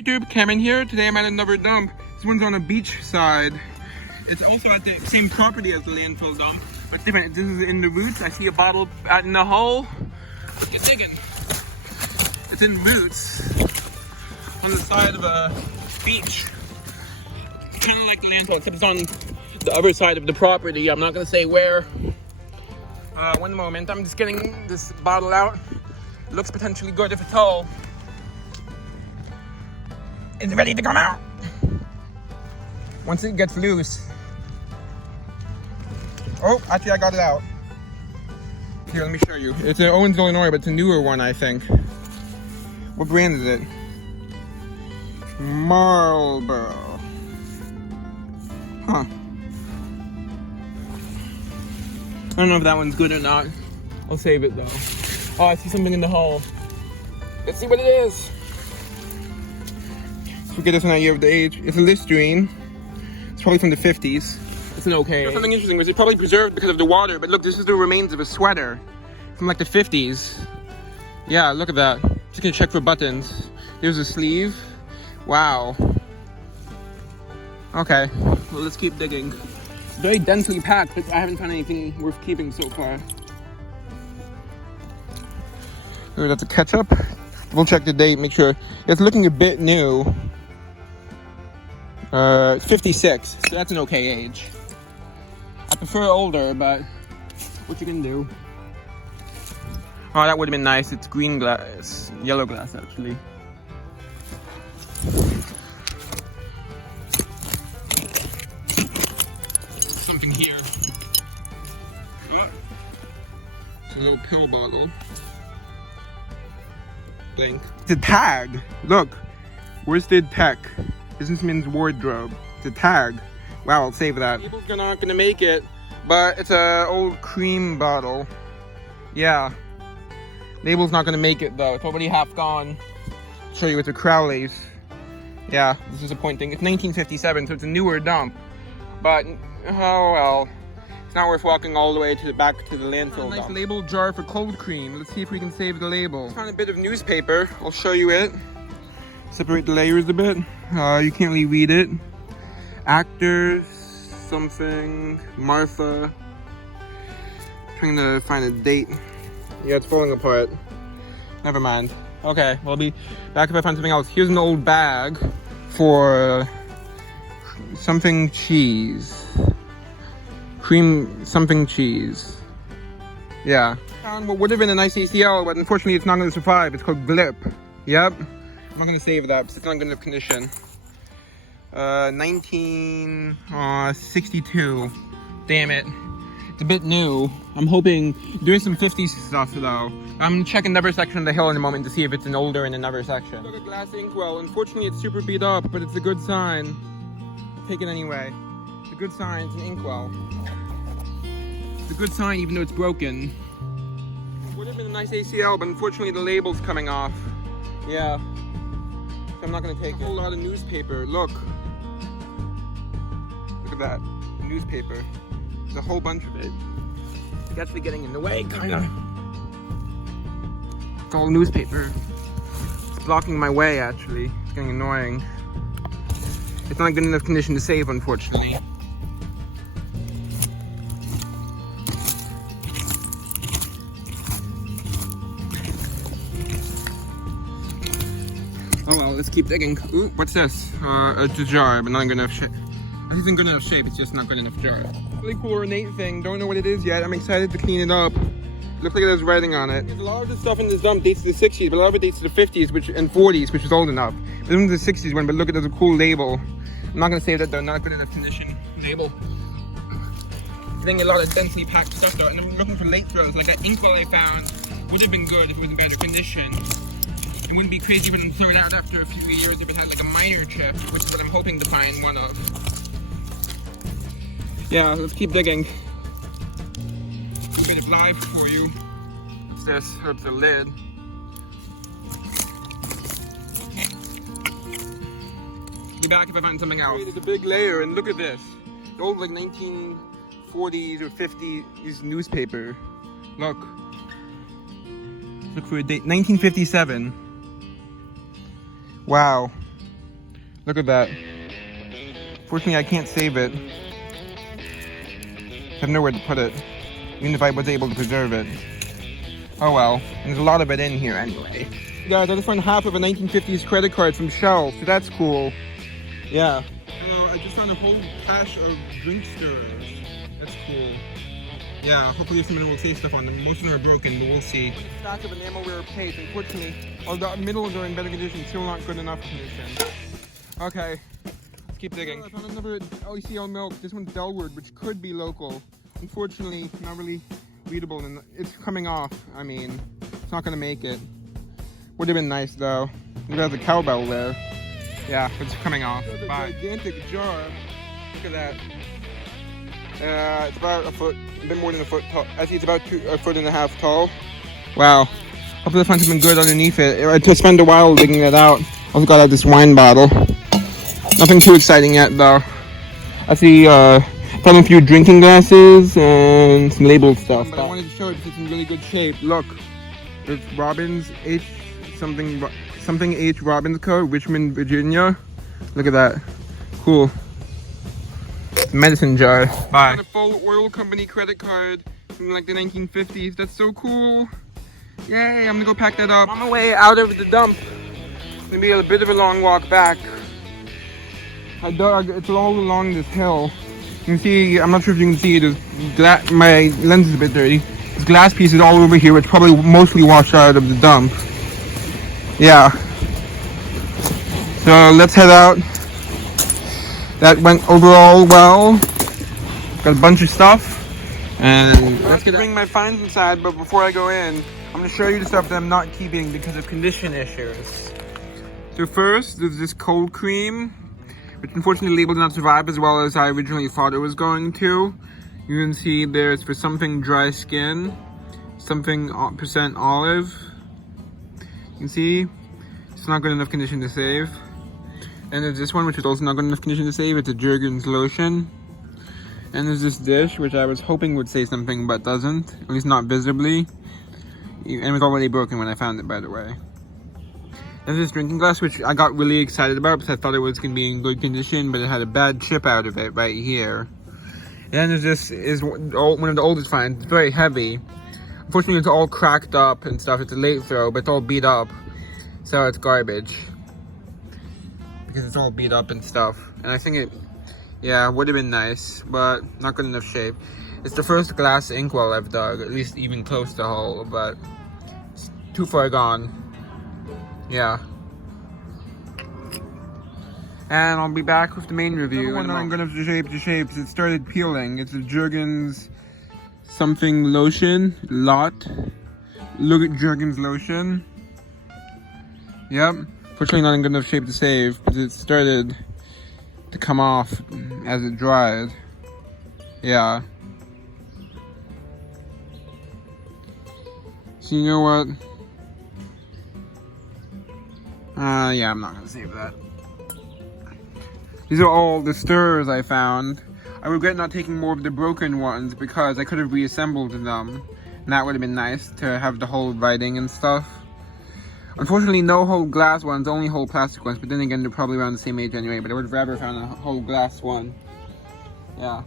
YouTube, Cameron here. Today I'm at another dump. This one's on a beach side. It's also at the same property as the landfill dump, but different. This is in the roots. I see a bottle out in the hole. What you digging? It's in roots on the side of a beach. Kind of like the landfill, except it's on the other side of the property. I'm not gonna say where. One moment. I'm just getting this bottle out. It looks potentially good if it's whole. It's ready to come out. Once it gets loose. Oh, actually I got it out. Here, let me show you. It's an Owens, Illinois, but it's a newer one, I think. What brand is it? Marlboro. Huh. I don't know if that one's good or not. I'll save it though. Oh, I see something in the hole. Let's see what it is. To get us an idea of the age. It's a Listerine. It's probably from the 50s. It's an okay. There's something interesting, it's probably preserved because of the water, but look, this is the remains of a sweater from like the 50s. Yeah, look at that. Just gonna check for buttons. There's a sleeve. Wow. Okay, well let's keep digging. It's very densely packed, but I haven't found anything worth keeping so far. That's a ketchup. We'll check the date, make sure. It's looking a bit new. It's 56, so that's an okay age. I prefer older, but what you can do. Oh, that would have been nice. It's green glass, yellow glass actually. Something here. Oh, it's a little pill bottle. Blink. It's a tag. Look, worsted tech. Businessman's wardrobe. It's a tag. Wow, I'll save that. People are not gonna make it, but it's a old cream bottle. Yeah. Label's not gonna make it though. It's already half gone. I'll show you, it's a Crowley's. Yeah, this is a point thing. It's 1957, so it's a newer dump. But oh well. It's not worth walking all the way to the back to the landfill. Nice dump. Label jar for cold cream. Let's see if we can save the label. I found a bit of newspaper. I'll show you it. Separate the layers a bit. You can't really read it. Actors, something, Martha. Trying to find a date. Yeah, it's falling apart. Never mind. Okay, I'll be back if I find something else. Here's an old bag for something cheese. Cream something cheese. Yeah. Found what would have been a nice ACL, but unfortunately it's not going to survive. It's called Glip. Yep. I'm not going to save that because it's not in good condition. 1962. Damn it. It's a bit new. I'm hoping doing some 50s stuff though. I'm checking another section of the hill in a moment to see if it's an older in another section. Look at glass inkwell. Unfortunately it's super beat up, but it's a good sign. I'll take it anyway. It's a good sign. It's an inkwell. It's a good sign even though it's broken. It would have been a nice ACL, but unfortunately the label's coming off. Yeah. So I'm not gonna take it. A whole lot of newspaper. Look. Look at that. Newspaper. There's a whole bunch of it. It's actually getting in the way, kinda. It's all newspaper. It's blocking my way, actually. It's getting annoying. It's not good enough condition to save, unfortunately. Oh well, let's keep digging. Ooh, what's this? It's a jar, but not in good enough shape. This isn't good enough shape, it's just not good enough jar. Really cool ornate thing, don't know what it is yet. I'm excited to clean it up. Looks like it has writing on it. A lot of the stuff in this dump dates to the 60s, but a lot of it dates to the 50s and 40s, which is old enough. This one's the 60s one, but look, it has a cool label. I'm not gonna say that they're not good enough condition label. I think a lot of densely packed stuff though, and I'm looking for late throws. Like that inkwell I found would have been good if it was in better condition. It wouldn't be crazy when I'm thrown out after a few years if it had like a minor chip, which is what I'm hoping to find one of. Yeah, let's keep digging. A bit of live for you. What's this? Oh, it's a lid. Be back if I find something else. There's a big layer, and look at this. The old like 1940s or 50s newspaper. Look. Look for a date. 1957. Wow. Look at that. Fortunately, I can't save it. I have nowhere to put it, even if I was able to preserve it. Oh well, and there's a lot of it in here anyway. Guys, I just found half of a 1950s credit card from Shell, so that's cool. Yeah. I just found a whole cache of drink stirrers. That's cool. Yeah, hopefully someone will say stuff on them. Most of them are broken, but we'll see. Stack of enamelware paste. Unfortunately, all the middles are in better condition, still not good enough condition. Okay, let's keep digging. I found another LECL milk. This one's Bellward, which could be local. Unfortunately, not really readable, and it's coming off. I mean, it's not gonna make it. Would have been nice though. There's a cowbell there. Yeah, it's coming off. There's a gigantic jar. Look at that. It's about a foot, a bit more than a foot tall. I think it's about a foot and a half tall. Wow. Hopefully I find something good underneath it. I just spent a while digging it out. Also got out this wine bottle. Nothing too exciting yet though. I see found a few drinking glasses and some labeled stuff. But I wanted to show it because it's in really good shape. Look, it's Robbins H something H Robbins Co. Richmond, Virginia. Look at that. Cool. Medicine jar. Bye. A full oil company credit card from like the 1950s. That's so cool. Yay, I'm gonna go pack that up. On my way out of the dump. Maybe a bit of a long walk back. I dug, it's all along this hill. You can see, I'm not sure if you can see it, my lens is a bit dirty. There's glass pieces all over here, which probably mostly washed out of the dump. Yeah. So let's head out. That went overall well. Got a bunch of stuff. And let's bring my finds inside, but before I go in, I'm going to show you the stuff that I'm not keeping because of condition issues. So first, there's this cold cream, which unfortunately label did not survive as well as I originally thought it was going to. You can see there's for something dry skin, something percent olive. You can see it's not good enough condition to save. And there's this one, which is also not good enough condition to save. It's a Jergens lotion. And there's this dish, which I was hoping would say something, but doesn't. At least not visibly. And it was already broken when I found it, by the way. There's this drinking glass, which I got really excited about because I thought it was going to be in good condition, but it had a bad chip out of it right here. And then there's this, is one of the oldest finds. It's very heavy. Unfortunately, it's all cracked up and stuff. It's a late throw, but it's all beat up. So it's garbage. Because it's all beat up and stuff. And I think it, yeah, would have been nice, but not good enough shape. It's the first glass inkwell I've dug, at least even close to whole, but it's too far gone. Yeah. And I'll be back with the main review. One I'm gonna shape to shapes. It started peeling. It's a Jergens something lotion. Look at Jergens lotion. Yep. Fortunately not in good enough shape to save, because it started to come off as it dried. Yeah. So you know what? Yeah, I'm not gonna save that. These are all the stirrers I found. I regret not taking more of the broken ones because I could have reassembled them. And that would have been nice to have the whole writing and stuff. Unfortunately, no whole glass ones, only whole plastic ones. But then again, they're probably around the same age anyway. But I would have rather found a whole glass one. Yeah.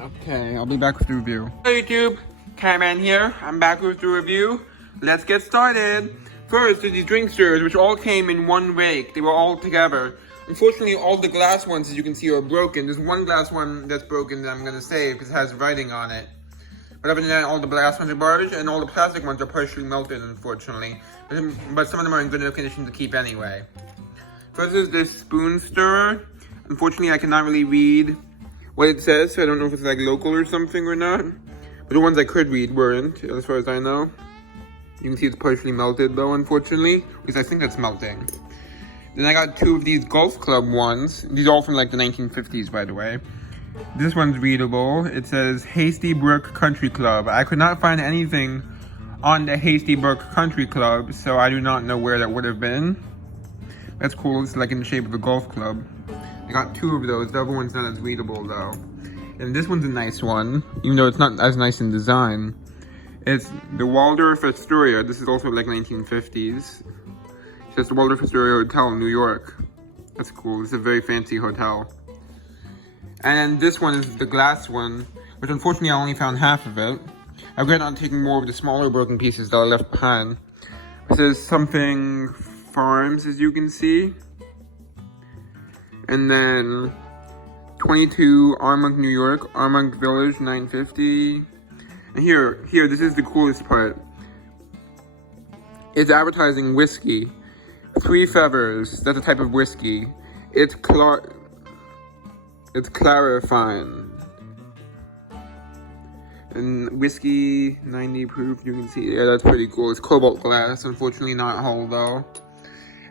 Okay, I'll be back with the review. Hello YouTube, Cameraman here. I'm back with the review. Let's get started. First, there's these drink stirrers, which all came in one rake. They were all together. Unfortunately, all the glass ones, as you can see, are broken. There's one glass one that's broken that I'm going to save because it has writing on it. But other than that, all the glass ones are garbage, and all the plastic ones are partially melted, unfortunately. But some of them are in good enough condition to keep anyway. First is this spoon stirrer. Unfortunately, I cannot really read what it says, so I don't know if it's like local or something or not. But the ones I could read weren't, as far as I know. You can see it's partially melted though, unfortunately, because I think that's melting. Then I got two of these golf club ones. These are all from like the 1950s, by the way. This one's readable. It says Hasty Brook Country Club. I could not find anything on the Hasty Brook Country Club, so I do not know where that would have been. That's cool. It's like in the shape of a golf club. I got two of those. The other one's not as readable though. And this one's a nice one, even though it's not as nice in design. It's the Waldorf Astoria. This is also like 1950s. It says the Waldorf Astoria Hotel in New York. That's cool. It's a very fancy hotel. And this one is the glass one, which unfortunately I only found half of it. I regret not taking more of the smaller broken pieces that I left behind. It says something Farms, as you can see. And then 22 Armonk, New York, Armonk Village, 950. And here, this is the coolest part. It's advertising whiskey. 3 Fevers, that's a type of whiskey. It's clarifying. And whiskey, 90 proof, you can see. Yeah, that's pretty cool. It's cobalt glass, unfortunately not whole though.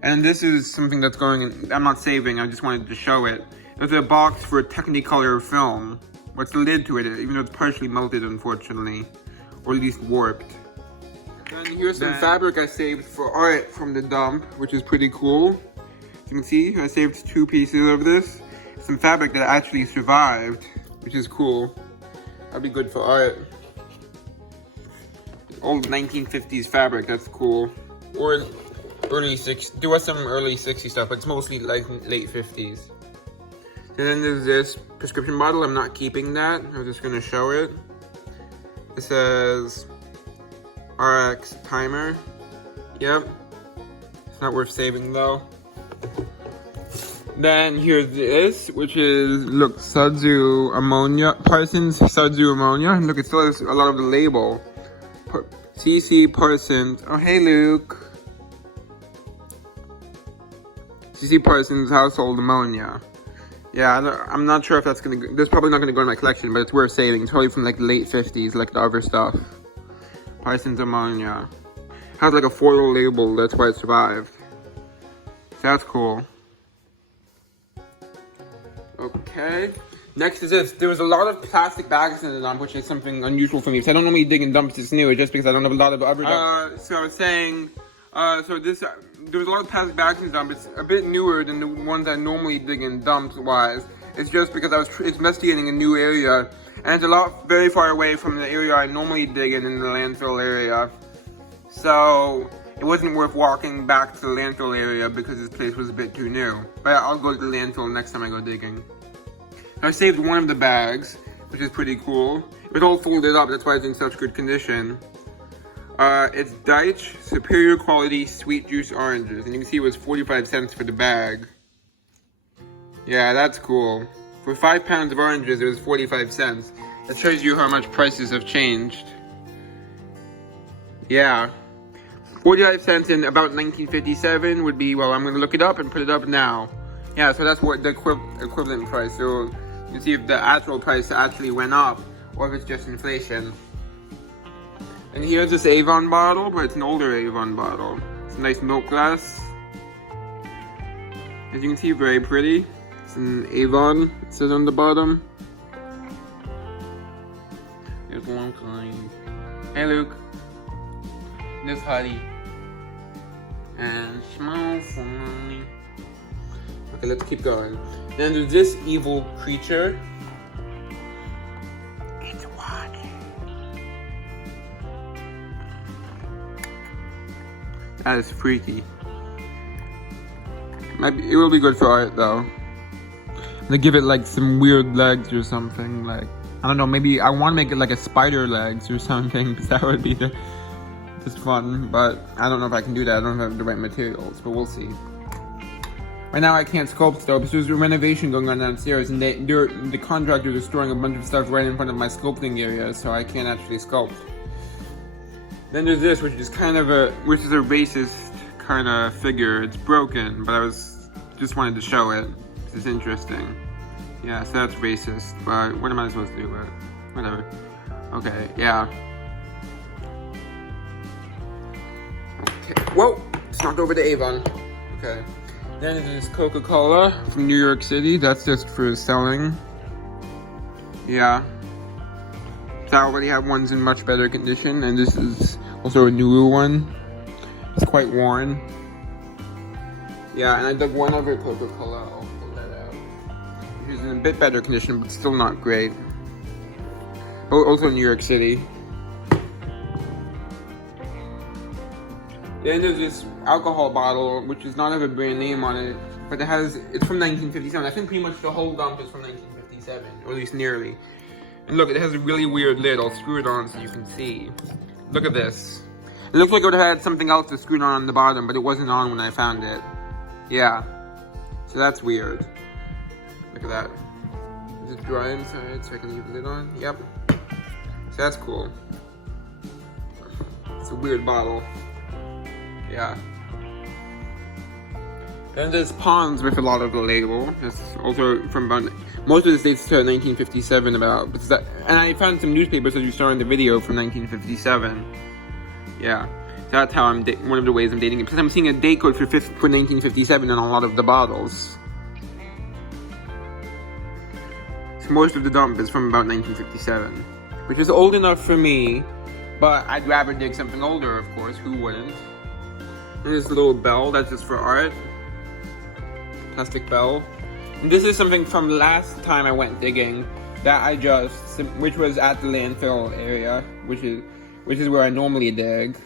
And this is something that's going in, I'm not saving, I just wanted to show it. There's a box for Technicolor film. What's the lid to it, even though it's partially melted, unfortunately. Or at least warped. And here's some fabric I saved for art from the dump, which is pretty cool. As you can see, I saved 2 pieces of this. Some fabric that actually survived, which is cool. That'd be good for art. Old 1950s fabric, that's cool. Or early 60s, there was some early 60s stuff, but it's mostly like late 50s. And then there's this prescription bottle. I'm not keeping that. I'm just gonna show it. It says RX timer. Yep. It's not worth saving though. Then here's this, which is, look, Sudzu ammonia, Parsons Sudzu ammonia. And look, it still has a lot of the label. CC Parsons. Oh, hey, Luke. CC Parsons household ammonia. Yeah, I'm not sure if that's gonna go, that's probably not gonna go in my collection, but it's worth saving. It's probably from like late 50s, like the other stuff. Parsons ammonia. Has like a foil label, that's why it survived. So that's cool. Okay. Next is this. There was a lot of plastic bags in the dump, which is something unusual for me. So I don't normally dig in dumps this new, just because I don't have a lot of other dumps. So I was saying, there was a lot of plastic bags in the dump. It's a bit newer than the ones I normally dig in dumps-wise. It's just because it's investigating a new area, and it's a lot very far away from the area I normally dig in the landfill area. So it wasn't worth walking back to the landfill area because this place was a bit too new. But I'll go to the landfill next time I go digging. I saved one of the bags, which is pretty cool. It was all folded up, that's why it's in such good condition. It's Deitch Superior Quality Sweet Juice Oranges, and you can see it was 45 cents for the bag. Yeah, that's cool. For 5 pounds of oranges, it was 45 cents. That shows you how much prices have changed. Yeah. 45 cents in about 1957 would be, well, I'm going to look it up and put it up now. Yeah, so that's what the equivalent price. So you can see if the actual price actually went up or if it's just inflation. And here's this Avon bottle, but it's an older Avon bottle. It's a nice milk glass. As you can see, very pretty. It's an Avon, it says on the bottom. There's one kind. Hey Luke. This Huddy. And small fun. Okay, let's keep going. Then there's this evil creature. It's water. That is freaky. It will be good for art though. They give it like some weird legs or something. Like, I don't know, maybe I want to make it like a spider legs or something, because that would be just fun. But I don't know if I can do that. I don't have the right materials, but we'll see. Right now I can't sculpt though, because there's a renovation going on downstairs, and the contractors are storing a bunch of stuff right in front of my sculpting area, so I can't actually sculpt. Then there's this, which is a racist kind of figure. It's broken, but I just wanted to show it, because it's interesting. Yeah, so that's racist, but what am I supposed to do with it? Whatever. Okay, yeah. Okay. Whoa! It's knocked over the Avon. Okay. Then there's Coca-Cola from New York City. That's just for selling. Yeah. So I already have ones in much better condition, and this is also a newer one. It's quite worn. Yeah, and I dug one other Coca-Cola. I'll pull that out. Which is in a bit better condition, but still not great. Also in New York City. Then there's this alcohol bottle, which does not have a brand name on it, but it's from 1957. I think pretty much the whole dump is from 1957, or at least nearly. And look, it has a really weird lid. I'll screw it on so you can see. Look at this. It looks like it would have had something else to screw on the bottom, but it wasn't on when I found it. Yeah. So that's weird. Look at that. Is it dry inside so I can leave the lid on? Yep. So that's cool. It's a weird bottle. Yeah. Then there's ponds with a lot of the label. That's also from about, most of this dates to 1957 about. And I found some newspapers as you saw in the video from 1957. Yeah. So that's how one of the ways I'm dating it. Because I'm seeing a date code for 1957 on a lot of the bottles. So most of the dump is from about 1957. Which is old enough for me. But I'd rather dig something older, of course. Who wouldn't? There's this little bell that's just for art. Plastic bell. And this is something from last time I went digging that which was at the landfill area, which is where I normally dig.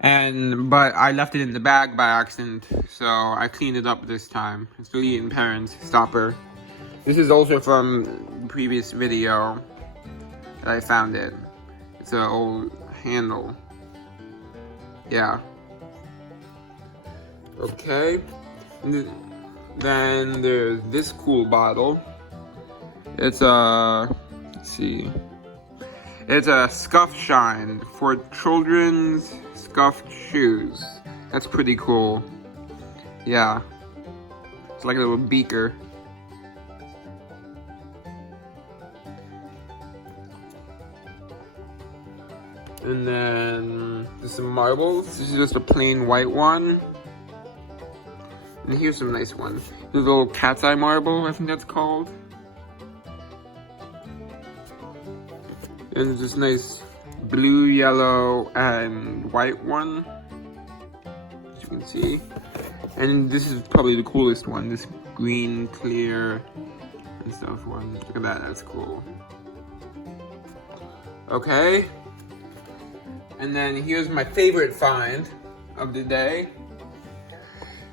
But I left it in the bag by accident, so I cleaned it up this time. It's the Lee & Perrins stopper. This is also from the previous video that I found it. It's an old handle. Yeah. Okay. Then there's this cool bottle. It's let's see. It's a scuff shine for children's scuffed shoes. That's pretty cool. Yeah. It's like a little beaker. And then there's some marbles. This is just a plain white one. And here's some nice ones. There's a little cat's eye marble, I think that's called. And there's this nice blue, yellow, and white one, as you can see. And this is probably the coolest one, this green, clear, and stuff one. Look at that, that's cool. Okay. And then here's my favorite find of the day.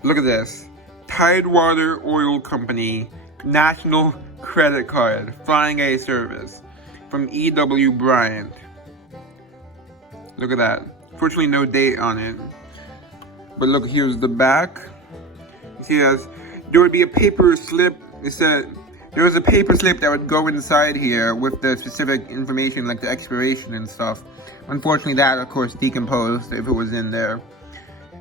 Look at this. Tidewater Oil Company National Credit Card Flying A Service from E.W. Bryant. Look at that. Fortunately, no date on it. But look, here's the back. You see this? There would be a paper slip. It said there was a paper slip that would go inside here with the specific information, like the expiration and stuff. Unfortunately, that, of course, decomposed if it was in there.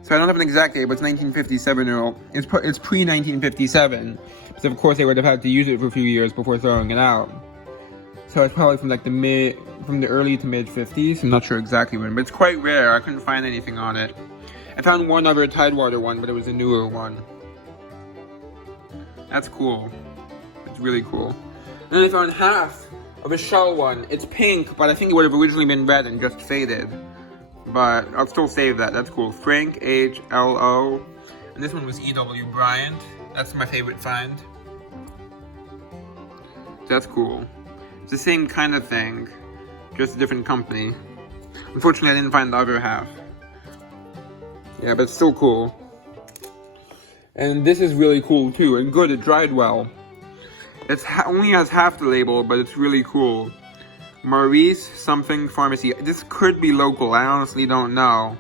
So I don't have an exact date, but it's 1957 or it's pre-1957. So of course they would have had to use it for a few years before throwing it out. So it's probably from like the early to mid 50s. I'm not sure exactly when, but it's quite rare. I couldn't find anything on it. I found one other Tidewater one, but it was a newer one. That's cool. It's really cool. And then I found half of a Shell one. It's pink, but I think it would have originally been red and just faded. But I'll still save that. That's cool. Frank H. L.O. And this one was E.W. Bryant. That's my favorite find. That's cool. It's the same kind of thing, just a different company. Unfortunately, I didn't find the other half. Yeah, but it's still cool. And this is really cool too, and good, it dried well. It only has half the label, but it's really cool. Maurice something pharmacy. This could be local, I honestly don't know.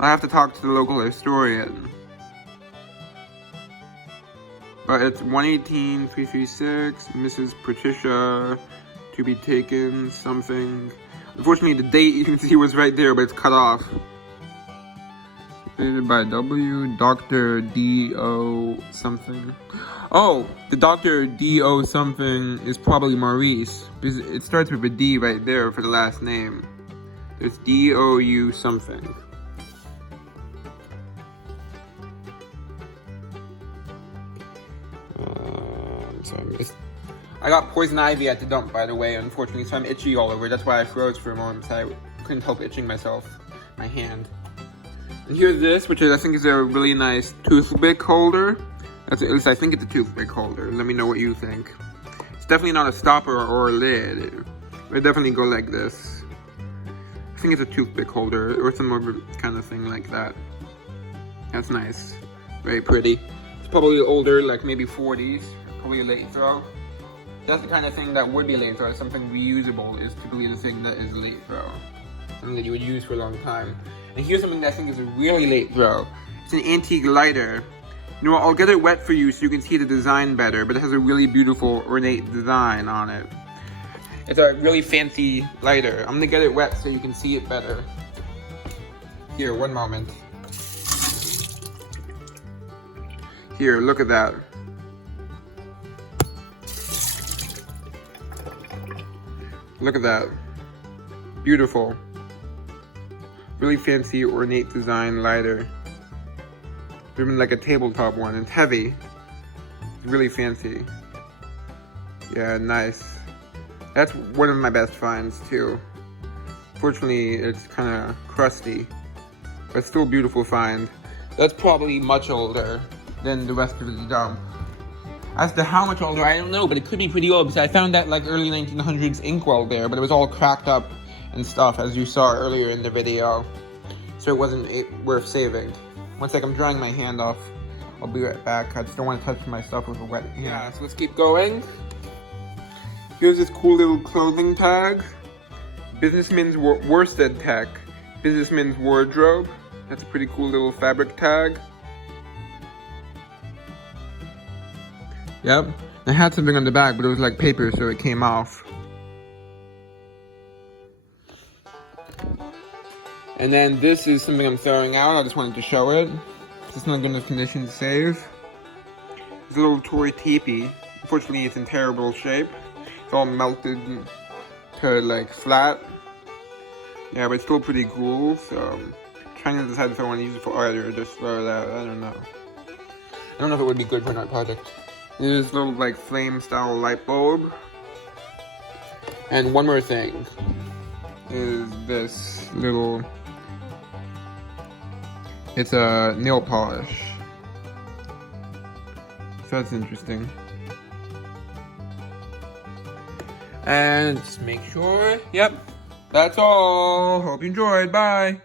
I'll have to talk to the local historian. But it's 118-336, Mrs. Patricia, to be taken, something. Unfortunately, the date you can see was right there, but it's cut off. Dated by W, Dr. D.O. something. Oh, the Dr. D.O. something is probably Maurice, because it starts with a D right there for the last name. There's D.O.U. something. I got poison ivy at the dump, by the way, unfortunately, so I'm itchy all over. That's why I froze for a moment, so I couldn't help itching myself, my hand. And here's this, which I think is a really nice toothpick holder. At least I think it's a toothpick holder. Let me know what you think. It's definitely not a stopper or a lid. It would definitely go like this. I think it's a toothpick holder or some other kind of thing like that. That's nice. Very pretty. It's probably older, like maybe 40s. Probably a late throw. That's the kind of thing that would be a late throw. Something reusable is typically the thing that is a late throw. Something that you would use for a long time. And here's something that I think is a really late throw. It's an antique lighter. You know what, I'll get it wet for you so you can see the design better, but it has a really beautiful ornate design on it. It's a really fancy lighter. I'm gonna get it wet so you can see it better. Here, one moment. Here, look at that. Look at that. Beautiful. Really fancy ornate design lighter. Even like a tabletop one. It's heavy. It's really fancy. Yeah, nice. That's one of my best finds too. Fortunately, it's kind of crusty, but still a beautiful find. That's probably much older than the rest of the dump. As to how much older, I don't know, but it could be pretty old because I found that like early 1900s inkwell there, but it was all cracked up and stuff, as you saw earlier in the video. So it wasn't worth saving. One sec, I'm drying my hand off. I'll be right back. I just don't want to touch my stuff with a wet hand. Yeah, so let's keep going. Here's this cool little clothing tag. Businessman's worsted tech. Businessman's wardrobe. That's a pretty cool little fabric tag. Yep. I had something on the back, but it was like paper, so it came off. And then this is something I'm throwing out. I just wanted to show it. It's not in good condition to save. It's a little toy teepee. Unfortunately, it's in terrible shape. It's all melted to like flat. Yeah, but it's still pretty cool. So I'm trying to decide if I want to use it for art or just throw it out. I don't know. I don't know if it would be good for an art project. There's this little like flame style light bulb. And one more thing is this little, it's a nail polish. So that's interesting. And just make sure, yep, that's all. Hope you enjoyed, bye.